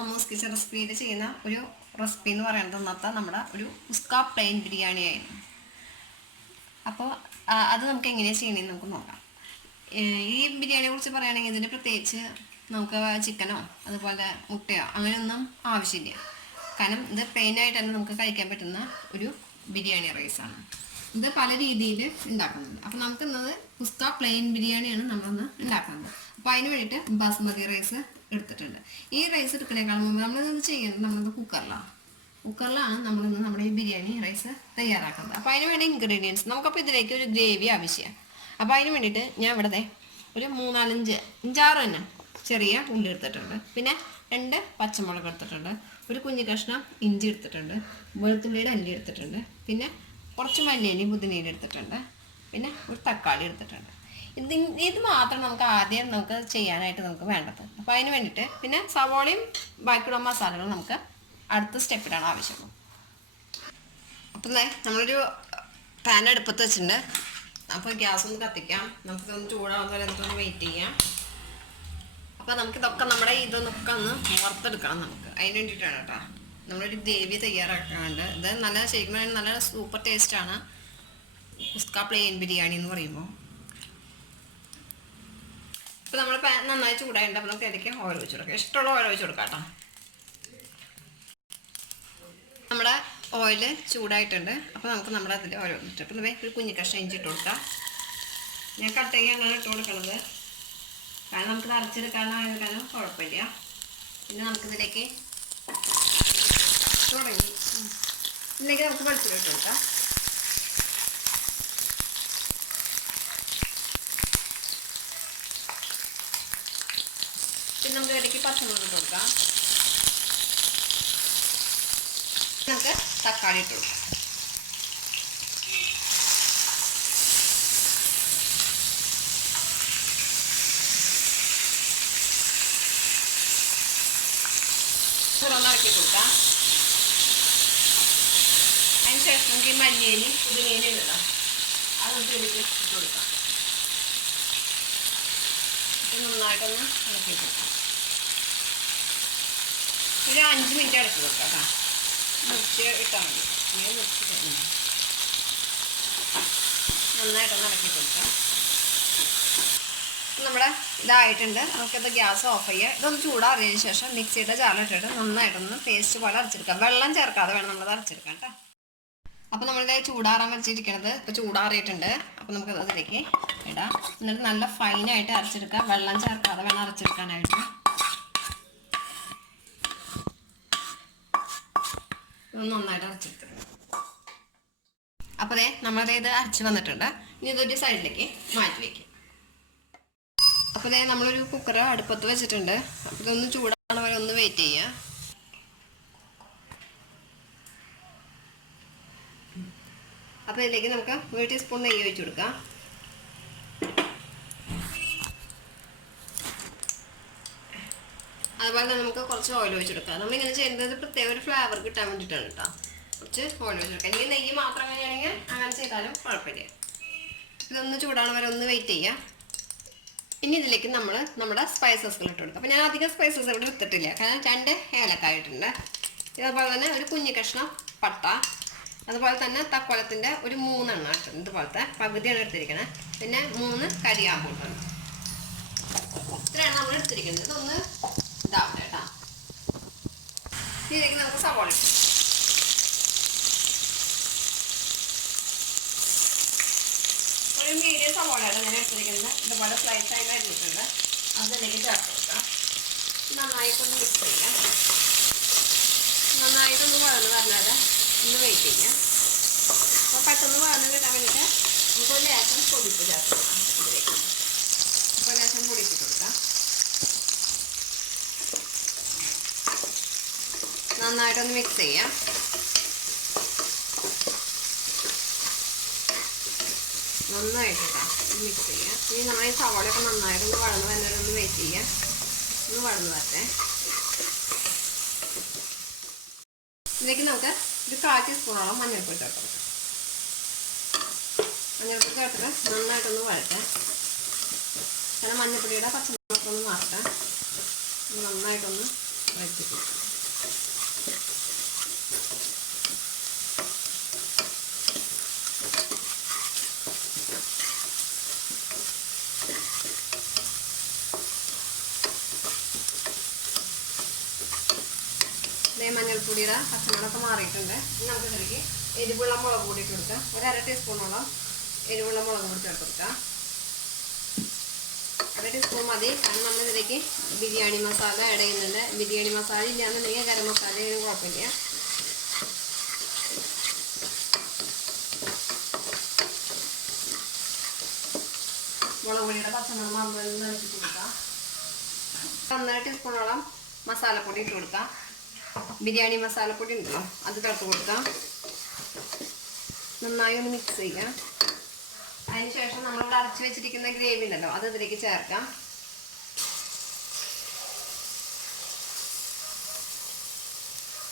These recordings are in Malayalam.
അമ്മൂസ് കിച്ചൺ റെസിപ്പിയിൽ ചെയ്യുന്ന ഒരു റെസിപ്പി എന്ന് പറയുന്നത് ഇന്നത്തെ നമ്മുടെ ഒരു കുസ്ക പ്ലെയിൻ ബിരിയാണി ആയിരുന്നു. അപ്പോൾ അത് നമുക്ക് എങ്ങനെയാണ് ചെയ്യണമെന്ന് നമുക്ക് നോക്കാം. ഈ ബിരിയാണിയെ കുറിച്ച് പറയുകയാണെങ്കിൽ ഇതിന് പ്രത്യേകിച്ച് നമുക്ക് ചിക്കനോ അതുപോലെ മുട്ടയോ അങ്ങനെയൊന്നും ആവശ്യമില്ല. കാരണം ഇത് പ്ലെയിനായിട്ട് തന്നെ നമുക്ക് കഴിക്കാൻ പറ്റുന്ന ഒരു ബിരിയാണി റൈസാണ്. ഇത് പല രീതിയിൽ ഉണ്ടാക്കുന്നുണ്ട്. അപ്പോൾ നമുക്കിന്നത് കുസ്ക പ്ലെയിൻ ബിരിയാണിയാണ് നമ്മളിന്ന് ഉണ്ടാക്കുന്നത്. അപ്പോൾ അതിന് വേണ്ടിയിട്ട് ബാസ്മതി റൈസ് എടുത്തിട്ടുണ്ട്. ഈ റൈസ് എടുക്കുന്നതിനേക്കാൾ മുമ്പ് നമ്മളിത് ചെയ്യുന്നത് നമ്മളിത് കുക്കറിലാണ് നമ്മളിന്ന് നമ്മുടെ ഈ ബിരിയാണി റൈസ് തയ്യാറാക്കുന്നത്. അപ്പോൾ അതിന് വേണ്ടി ഇൻഗ്രീഡിയൻസ് നമുക്കപ്പോൾ ഇതിലേക്ക് ഒരു ഗ്രേവി ആവശ്യമാണ്. അപ്പോൾ അതിന് വേണ്ടിയിട്ട് ഞാൻ ഇവിടെ ഒരു 3-4-5 തന്നെ ചെറിയ ഉള്ളി എടുത്തിട്ടുണ്ട്. പിന്നെ 2 പച്ചമുളക് എടുത്തിട്ടുണ്ട്. ഒരു കുഞ്ഞു കഷ്ണം ഇഞ്ചി എടുത്തിട്ടുണ്ട്. വെളുത്തുള്ളിയുടെ അല്ലി എടുത്തിട്ടുണ്ട്. പിന്നെ കുറച്ച് മല്ലിയിലയും പുതിനയിലും എടുത്തിട്ടുണ്ട്. പിന്നെ ഒരു തക്കാളി എടുത്തിട്ടുണ്ട്. ഇത് മാത്രം നമുക്ക് ചെയ്യാനായിട്ട് നമുക്ക് വേണ്ടത്. അപ്പോൾ അതിന് വേണ്ടിയിട്ട് പിന്നെ സവോളയും ബാക്കിയുള്ള മസാലകളും നമുക്ക് അടുത്ത സ്റ്റെപ്പിലാണ് ആവശ്യമുള്ളൂ. അപ്പം നമ്മളൊരു പാൻ അടുപ്പത്ത് വെച്ചിട്ടുണ്ട്. അപ്പോൾ ഗ്യാസ് ഒന്ന് കത്തിക്കാം. നമുക്കിതൊന്ന് ചൂടാവുന്ന വരെ ഒന്ന് വെയിറ്റ് ചെയ്യാം. അപ്പോൾ നമുക്കിതൊക്കെ ഇതൊക്കെ ഒന്ന് വറുത്തെടുക്കണം. നമുക്ക് അതിന് വേണ്ടിയിട്ടാണ് കേട്ടോ നമ്മളൊരു ഗ്രേവി തയ്യാറാക്കാണ്ട്. ഇത് ശരിക്കും നല്ല സൂപ്പർ ടേസ്റ്റാണ് കുസ്ക പ്ലെയിൻ ബിരിയാണി എന്ന് പറയുമ്പോൾ. ഇപ്പോൾ നമ്മൾ പാൻ നന്നായി ചൂടായിട്ടുണ്ട്. അപ്പോൾ നമുക്ക് ഇടയ്ക്ക് ഓയിൽ ഒഴിച്ച് കൊടുക്കാം. ഇഷ്ടമുള്ള ഓയിൽ ഒഴിച്ച് കൊടുക്കാം കേട്ടോ. നമ്മുടെ ഓയിൽ ചൂടായിട്ടുണ്ട്. അപ്പോൾ നമുക്ക് നമ്മുടെ അതിൽ ഓയിൽ ഒഴിച്ചിട്ട് അപ്പോൾ ഒരു കുഞ്ഞു കഷ്ണം ഇഞ്ചി ഇട്ട് കൊടുക്കാം. ഞാൻ കട്ട് ചെയ്യാനാണ് ഇട്ട് കൊടുക്കുന്നത്. കാരണം നമുക്ക് അരച്ചെടുക്കാനും കുഴപ്പമില്ല. പിന്നെ നമുക്കിതിലേക്ക് ഇതിലേക്ക് നമുക്ക് വെളിച്ചെണ്ണ ഇട്ട് കൊടുക്കാം. പിന്നെ നമുക്ക് ഇതിലേക്ക് പച്ചമുളക് ഇട്ട് കൊടുക്കാം. നമുക്ക് തക്കാളി ഇട്ട് കൊടുക്കാം. ഇറക്കി കൊടുക്കാം. അതിന് ശേഷം നമുക്ക് ഈ മല്ലിയിലും പുതിനയിലും ഇടാം. അത് നമുക്ക് ഇതിലേക്ക് ഇട്ട് കൊടുക്കാം. നന്നായിട്ടൊന്ന് ഇളക്കി കൊടുക്കാം. ഒരു 5 മിനിറ്റ് ഇളക്കി കൊടുക്കാം കേട്ടോ. മുറിച്ച് ഇട്ടാൽ മതി. ഇങ്ങനെ മുറിച്ച് നന്നായിട്ടൊന്ന് ഇളക്കി കൊടുക്കാം. നമ്മുടെ ഇതായിട്ടുണ്ട്. നമുക്കത് ഗ്യാസ് ഓഫ് ചെയ്യുക. ഇതൊന്ന് ചൂടാറിയതിന് ശേഷം മിക്സിയുടെ ജാറിലിട്ടിട്ട് നന്നായിട്ടൊന്ന് പേസ്റ്റ് പോലെ അരച്ചെടുക്കാം. വെള്ളം ചേർക്കാതെ വേണം നമ്മളത് അരച്ചെടുക്കാം കേട്ടോ. അപ്പോൾ നമ്മളിത് ചൂടാറാൻ വെച്ചിരിക്കണത് ഇപ്പോൾ ചൂടാറിയിട്ടുണ്ട്. അപ്പോൾ നമുക്കത് അതിലേക്ക് ഇടാം. എന്നിട്ട് നല്ല ഫൈനായിട്ട് അരച്ചെടുക്കാം. വെള്ളം ചേർക്കാതെ വേണം അരച്ചെടുക്കാനായിട്ട്. നന്നായിട്ട് അരച്ചെടുത്തിട്ടുണ്ട്. അപ്പോൾ നമ്മളത് ഇത് അരച്ച് വന്നിട്ടുണ്ട്. ഇനി ഇതൊരു സൈഡിലേക്ക് മാറ്റി വയ്ക്കും. അപ്പോൾ നമ്മളൊരു കുക്കർ അടുപ്പത്ത് വെച്ചിട്ടുണ്ട്. അപ്പോൾ ഇതൊന്ന് ചൂടാണ വരെ ഒന്ന് വെയിറ്റ് ചെയ്യുക. അപ്പോൾ ഇതിലേക്ക് നമുക്ക് 1 ടീസ്പൂൺ നെയ്യ് ഒഴിച്ച് കൊടുക്കാം. അതുപോലെ തന്നെ നമുക്ക് കുറച്ച് ഓയിൽ ഒഴിച്ച് കൊടുക്കാം. നമ്മളിങ്ങനെ ചെയ്യുന്നത് പ്രത്യേക ഒരു ഫ്ലേവർ കിട്ടാൻ വേണ്ടിയിട്ടാണ് കേട്ടോ. കുറച്ച് ഓയിൽ ഒഴിച്ച് കൊടുക്കാം. ഇനി നെയ്യ് മാത്രം അങ്ങനെയാണെങ്കിൽ അങ്ങനെ ചെയ്താലും കുഴപ്പമില്ല. ഇതൊന്ന് ചൂടാണ വരെ ഒന്ന് വെയിറ്റ് ചെയ്യുക. ഇനി ഇതിലേക്ക് നമ്മുടെ സ്പൈസസുകൾ ഇട്ട് കൊടുക്കാം. അപ്പോൾ ഞാൻ അധികം സ്പൈസസ് ഇവിടെ ഇട്ടിട്ടില്ല. കാരണം 2 ഏലക്കായ ഇട്ടിട്ടുണ്ട്. ഇതുപോലെ തന്നെ ഒരു കുഞ്ഞു കഷ്ണം പട്ട, അതുപോലെ തന്നെ തക്കോലത്തിൻ്റെ ഒരു 3 എണ്ണം ഇട്ടിട്ടുണ്ട്. ഇതുപോലത്തെ പകുതിയാണ് എടുത്തിരിക്കുന്നത്. പിന്നെ 3 കരിയാമ്പൂട്ടുണ്ട്. ഇത്രയാണ് നമ്മൾ എടുത്തിരിക്കുന്നത്. ഇതൊന്ന് ഇതാവട്ടെ കേട്ടോ. ഇതിലേക്ക് നമുക്ക് സവാള ഇട്ടു. ഒരു മീഡിയം സവാളയാണ് ഞാൻ എടുത്തിരിക്കുന്നത്. ഇതുപോലെ സ്ലൈസ് ആയിട്ട് അരിഞ്ഞിട്ടുണ്ട്. അതിലേക്ക് ചേർത്ത് കൊടുക്കാം. നന്നായിട്ടൊന്ന് മിക്സ് ചെയ്യാം. നന്നായിട്ടൊന്ന് വഴന്ന് പറഞ്ഞാൽ ഒന്ന് വെയിറ്റ് ചെയ്യാം. അപ്പോൾ പെട്ടെന്ന് വഴന്ന് കിട്ടാൻ വേണ്ടിയിട്ട് നമുക്ക് ഒരു ലേശം പൊടിപ്പ് ചേർത്ത് കൊടുക്കാം. ഇതിലേക്ക് അപ്പോൾ ലേശം പൊടിപ്പിട്ട് കൊടുക്കാം. നന്നായിട്ടൊന്ന് മിക്സ് ചെയ്യാം. നന്നായിട്ട് മിക്സ് ചെയ്യാം. ഇനി നമ്മൾ ഈ സവാളയൊക്കെ നന്നായിട്ടൊന്ന് വഴന്ന് വരുന്നവരെ ഒന്ന് വെയിറ്റ് ചെയ്യാം. ഒന്ന് വഴന്ന് വരട്ടെ. ഇതിലേക്ക് നമുക്ക് ഒരു 1/4 ടീസ്പൂണോളം മഞ്ഞൾപ്പൊടി ചേർത്ത് കൊടുക്കാം. മഞ്ഞൾപ്പൊടി ചേർത്തിട്ട് നന്നായിട്ടൊന്ന് വഴട്ടെ. കാരണം മഞ്ഞൾപ്പൊടിയുടെ പച്ചമുളകൊന്ന് മാറട്ടെ. നന്നായിട്ടൊന്ന് വഴറ്റി കൊടുക്കാം. മഞ്ഞൾപ്പൊടിയുടെ പച്ചമുളകൊക്കെ മാറിയിട്ടുണ്ട്. ഇനി നമുക്ക് ഇതിലേക്ക് എരിവുള്ള മുളക് പൊടി ഇട്ട് കൊടുക്കാം. 1/2 ടീസ്പൂണോളം എരിവുള്ള മുളക് പൊടി ചേർത്ത് കൊടുക്കാം. 1/2 ടീസ്പൂൺ മതി. കാരണം നമ്മൾ ഇതിലേക്ക് ബിരിയാണി മസാല ആഡ് ചെയ്യുന്നുണ്ട്. ബിരിയാണി മസാല ഇല്ലാന്നുണ്ടെങ്കിൽ ഗരം മസാലയും കുഴപ്പമില്ല. മുളക് പൊടിയുടെ പച്ചമുളക് മാറുന്നതിന് ഇട്ട് കൊടുക്കാം. 1.5 ടീസ്പൂണോളം മസാലപ്പൊടി ഇട്ട് കൊടുക്കാം. ബിരിയാണി മസാലപ്പൊടി ഉണ്ടല്ലോ അത് ചേർത്ത് കൊടുക്കാം. നന്നായി ഒന്ന് മിക്സ് ചെയ്യാം. അതിനുശേഷം നമ്മളിവിടെ അരച്ച് വെച്ചിരിക്കുന്ന ഗ്രേവി ഉണ്ടല്ലോ അത് ഇതിലേക്ക് ചേർക്കാം.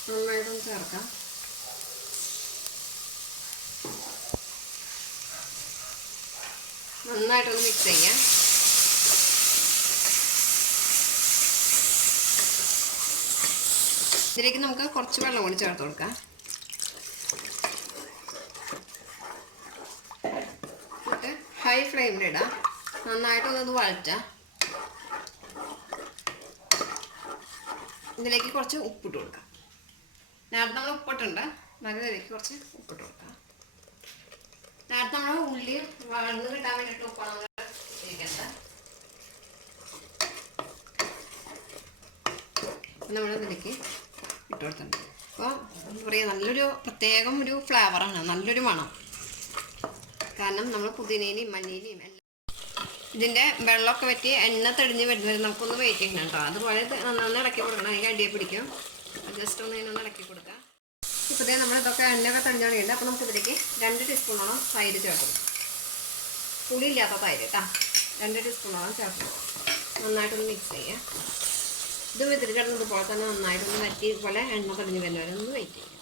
നന്നായിട്ടൊന്ന് ചേർക്കാം. നന്നായിട്ടൊന്ന് മിക്സ് ചെയ്യാം. ഇതിലേക്ക് നമുക്ക് കുറച്ച് വെള്ളം കൂടി ചേർത്ത് കൊടുക്കാം. എന്നിട്ട് ഹൈ ഫ്ലെയിമിലിടാം. നന്നായിട്ടൊന്നത് വഴറ്റാം. ഇതിലേക്ക് കുറച്ച് ഉപ്പിട്ട് കൊടുക്കാം. നേരത്തെ നമ്മൾ ഉപ്പിട്ടുണ്ട്, ഇതിലേക്ക് കുറച്ച് ഉപ്പിട്ട് കൊടുക്കാം. നേരത്തെ നമ്മൾ ഉള്ളി വഴന്ന് കിട്ടാൻ വേണ്ടിയിട്ട് ഉപ്പാണ് നമ്മൾ ഇരിക്കുന്നത്. നമ്മളിതിലേക്ക് ഇട്ട് കൊടുത്തിട്ടുണ്ട്. അപ്പോൾ എന്താ പറയുക, നല്ലൊരു പ്രത്യേകം ഒരു ഫ്ലേവറാണ്, നല്ലൊരു മണം. കാരണം നമ്മൾ പുതിനയിലും മല്ലിയിലും എല്ലാം ഇതിൻ്റെ വെള്ളമൊക്കെ പറ്റി എണ്ണ തെളിഞ്ഞ് വരുന്നത് നമുക്കൊന്ന് വെയിറ്റ് ചെയ്യണം കേട്ടോ. അതുപോലെ നന്നായി ഇളക്കി കൊടുക്കണം, അതിന് അടിയെ പിടിക്കും. ജസ്റ്റ് ഒന്ന് ഇതിനൊന്ന് ഇളക്കി കൊടുക്കാം. ഇപ്പോഴത്തെ നമ്മളിതൊക്കെ എണ്ണയൊക്കെ തെളിഞ്ഞ് തുടങ്ങിയിട്ടുണ്ട്. അപ്പോൾ നമുക്കിതിലേക്ക് 2 ടീസ്പൂണോളം തൈര് ചേർത്ത് കൊടുക്കാം. പുളിയില്ലാത്ത തൈര് കേട്ടോ. 2 ടീസ്പൂണോളം ചേർത്ത് കൊടുക്കാം. നന്നായിട്ടൊന്ന് മിക്സ് ചെയ്യാം. ഇത് വെതിരി കിടന്നത് പോലെ തന്നെ നന്നായിട്ടൊന്ന് വറ്റി പോലെ എണ്ണ തെളിഞ്ഞ് വരുന്നവരെ ഒന്ന് വെയിറ്റ് ചെയ്യാം.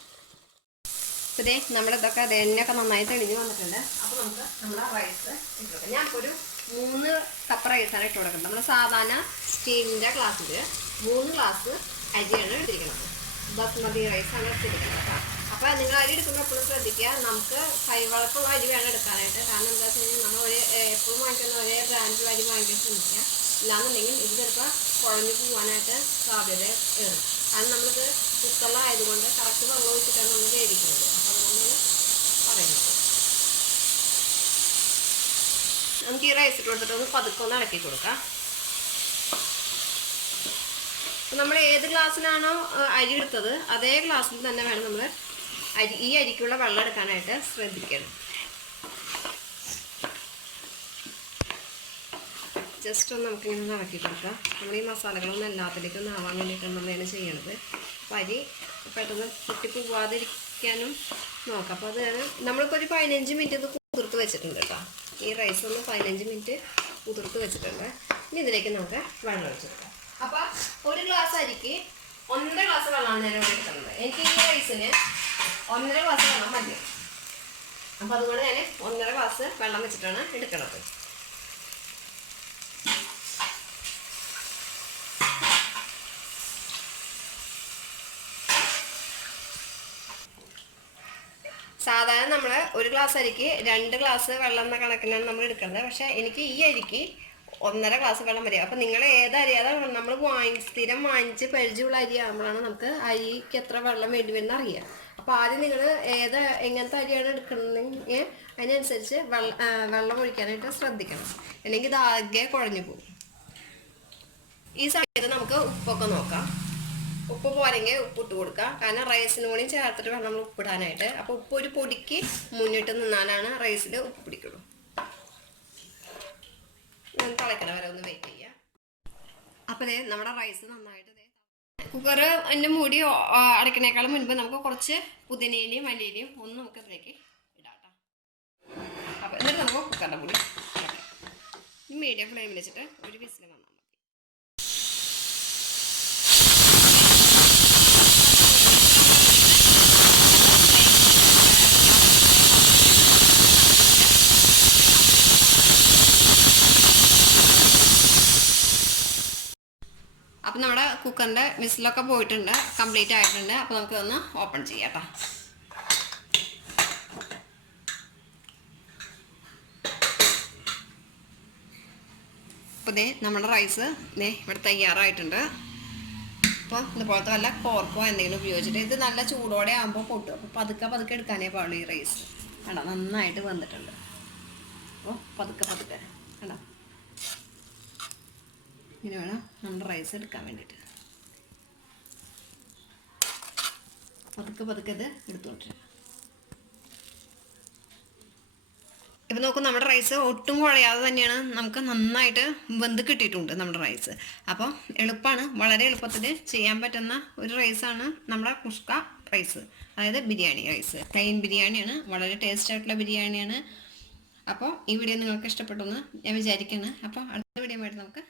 അപ്പോൾ ഇതേ നമ്മുടെ ഇതൊക്കെ എണ്ണയൊക്കെ നന്നായി തെളിഞ്ഞ് വന്നിട്ടുണ്ട്. അപ്പോൾ നമുക്ക് നമ്മുടെ റൈസ് ഇട്ട് കൊടുക്കാം. ഞാനിപ്പോൾ ഒരു 3 കപ്പ് റൈസാണ് ഇട്ട് കൊടുക്കുന്നത്. നമ്മൾ സാധാരണ സ്റ്റീലിൻ്റെ ഗ്ലാസ്സിൽ 3 ഗ്ലാസ് അരിയാണ് എടുത്തിരിക്കുന്നത്. ബസ്മതി റൈസാണ് എടുത്തിരിക്കുന്നത് കേട്ടോ. അപ്പോൾ നിങ്ങൾ അരി എടുക്കുമ്പോൾ എപ്പോഴും ശ്രദ്ധിക്കുക, നമുക്ക് കൈവളക്കുള്ള അരി വേണം എടുക്കാനായിട്ട്. കാരണം എന്താ വെച്ച് കഴിഞ്ഞാൽ നമ്മൾ എപ്പോഴും വാങ്ങിക്കുന്ന ഒരേ ബ്രാൻഡിലുള്ള അരി വാങ്ങിക്കാൻ ശ്രമിക്കുക. ഇല്ലാന്നുണ്ടെങ്കിൽ ഇത് ചിലപ്പോൾ കുഴഞ്ഞു പോകാനായിട്ട് സാധ്യത ഏറും. കാരണം നമ്മളിത് കുക്കറിലായതുകൊണ്ട് കറക്റ്റ് വെള്ളം ഒഴിച്ചിട്ടാണ് നമ്മൾ വേവിക്കുന്നത്. അപ്പോൾ അതുകൊണ്ടാണ് പറയുന്നത്. നമുക്ക് ഈ റൈസ് ഇട്ട് കൊടുത്തിട്ട് ഒന്ന് പതുക്കെ ഒന്ന് ഇളക്കി കൊടുക്കാം. അപ്പം നമ്മൾ ഏത് ഗ്ലാസ്സിലാണോ അരി എടുത്തത് അതേ ഗ്ലാസ്സിൽ തന്നെ വേണം നമ്മൾ ഈ അരിക്കുള്ള വെള്ളം എടുക്കാനായിട്ട് ശ്രദ്ധിക്കണം. ജസ്റ്റ് ഒന്ന് നമുക്കിങ്ങനെ ഇളക്കി കൊടുക്കാം. നമ്മൾ ഈ മസാലകളൊന്നും എല്ലാത്തിലേക്കും ഒന്ന് ആവാൻ വേണ്ടിയിട്ടാണ് നമ്മളതിന് ചെയ്യണത്. അപ്പോൾ അരി പെട്ടെന്ന് പൊട്ടിപ്പോവാതിരിക്കാനും നോക്കാം. അപ്പോൾ അത് നമ്മളിപ്പോൾ ഒരു 15 മിനിറ്റ് ഇത് കുതിർത്ത് വെച്ചിട്ടുണ്ട് കേട്ടോ. ഈ റൈസ് ഒന്ന് 15 മിനിറ്റ് കുതിർത്ത് വെച്ചിട്ടുണ്ട്. ഇനി ഇതിലേക്ക് നമുക്ക് വെള്ളം ഒഴിച്ച് കൊടുക്കാം. അപ്പോൾ 1 ഗ്ലാസ് അരിക്ക് 1.5 ഗ്ലാസ് വെള്ളമാണ് ഞാൻ ഇവിടെ എടുക്കുന്നത്. എനിക്ക് ഈ റൈസിന് 1.5 ഗ്ലാസ് വെള്ളം മതി. അപ്പോൾ അതുകൊണ്ട് ഞാൻ 1.5 ഗ്ലാസ് വെള്ളം വെച്ചിട്ടാണ് എടുക്കുന്നത്. സാധാരണ നമ്മൾ 1 ഗ്ലാസ് അരിക്ക് 2 ഗ്ലാസ് വെള്ളം എന്ന കണക്കിനാണ് നമ്മൾ എടുക്കുന്നത്. പക്ഷേ എനിക്ക് ഈ അരിക്ക് 1.5 ഗ്ലാസ് വെള്ളം വരിക. അപ്പോൾ നിങ്ങൾ ഏത് അരി, അതാണ് നമ്മൾ സ്ഥിരം വാങ്ങിച്ച് പരിചയമുള്ള അരി ആകുമ്പോഴാണ് നമുക്ക് അരിക്ക് എത്ര വെള്ളം വേണ്ടി വരുന്ന അറിയാം. അപ്പോൾ ആദ്യം നിങ്ങൾ എങ്ങനത്തെ അരിയാണ് എടുക്കണമെങ്കിൽ അതിനനുസരിച്ച് വെള്ളം ഒഴിക്കാനായിട്ട് ശ്രദ്ധിക്കണം. അല്ലെങ്കിൽ ഇത് ആകെ കുഴഞ്ഞു പോകും. ഈ സമയത്ത് നമുക്ക് ഉപ്പൊക്കെ നോക്കാം. ഉപ്പ് പോരെങ്കിൽ ഉപ്പിട്ട് കൊടുക്കാം. കാരണം റൈസിന് കൂടി ചേർത്തിട്ട് വേണം നമ്മൾ ഉപ്പിടാനായിട്ട്. അപ്പോൾ ഉപ്പ് ഒരു പൊടിക്ക് മുന്നിട്ട് നിന്നാലാണ് റൈസിൽ ഉപ്പ് പിടിക്കുള്ളൂ. തിളക്കണ വരെ ഒന്ന് വെയിറ്റ് ചെയ്യാം. അപ്പോൾ നമ്മുടെ റൈസ് നന്നായിട്ട് കുക്കറിൻ്റെ മൂടി അടയ്ക്കണേക്കാളും മുൻപ് നമുക്ക് കുറച്ച് പുതിനയിലയും മല്ലിയിലയും ഒന്ന് നമുക്ക് ഇതിലേക്ക് ഇടാം. അപ്പോൾ എന്നിട്ട് നമുക്ക് കുക്കറിൻ്റെ മൂടി മീഡിയം ഫ്ലെയിമിൽ വെച്ചിട്ട് ഒരു വിസിൽ വന്നാൽ മതി. അപ്പം നമ്മുടെ കുക്കറിൻ്റെ വിസിലൊക്കെ പോയിട്ടുണ്ട്, കംപ്ലീറ്റ് ആയിട്ടുണ്ട്. അപ്പോൾ നമുക്ക് ഒന്ന് ഓപ്പൺ ചെയ്യാം കേട്ടോ. അപ്പോൾ നമ്മുടെ റൈസ് ഇവിടെ തയ്യാറായിട്ടുണ്ട്. അപ്പോൾ ഇതുപോലത്തെ വല്ല കോർക്കോ എന്തെങ്കിലും ഉപയോഗിച്ചിട്ട്, ഇത് നല്ല ചൂടോടെ ആകുമ്പോൾ പൊട്ടും. അപ്പോൾ പതുക്കെ എടുക്കാനേ പാടുള്ളൂ ഈ റൈസ്. കണ്ടോ, നന്നായിട്ട് വന്നിട്ടുണ്ട്. അപ്പോൾ പതുക്കെ കണ്ടോ, ഇങ്ങനെ വേണം നമ്മുടെ റൈസ് എടുക്കാൻ വേണ്ടിയിട്ട്. പതുക്കെ ഇത് എടുത്തുകൊണ്ടിരിക്കുക. ഇപ്പം നോക്കും, നമ്മുടെ റൈസ് ഒട്ടും കുഴയാതെ തന്നെയാണ് നമുക്ക് നന്നായിട്ട് വെന്ത് കിട്ടിയിട്ടുണ്ട് നമ്മുടെ റൈസ്. അപ്പോൾ എളുപ്പമാണ്, വളരെ എളുപ്പത്തിൽ ചെയ്യാൻ പറ്റുന്ന ഒരു റൈസാണ് നമ്മുടെ കുസ്ക റൈസ്, അതായത് ബിരിയാണി റൈസ്. പ്ലെയിൻ ബിരിയാണിയാണ്, വളരെ ടേസ്റ്റ് ആയിട്ടുള്ള ബിരിയാണിയാണ്. അപ്പോൾ ഈ വീഡിയോ നിങ്ങൾക്ക് ഇഷ്ടപ്പെട്ടെന്ന് ഞാൻ വിചാരിക്കുന്നു. അപ്പോൾ അടുത്ത വീഡിയോ ആയിട്ട് നമുക്ക്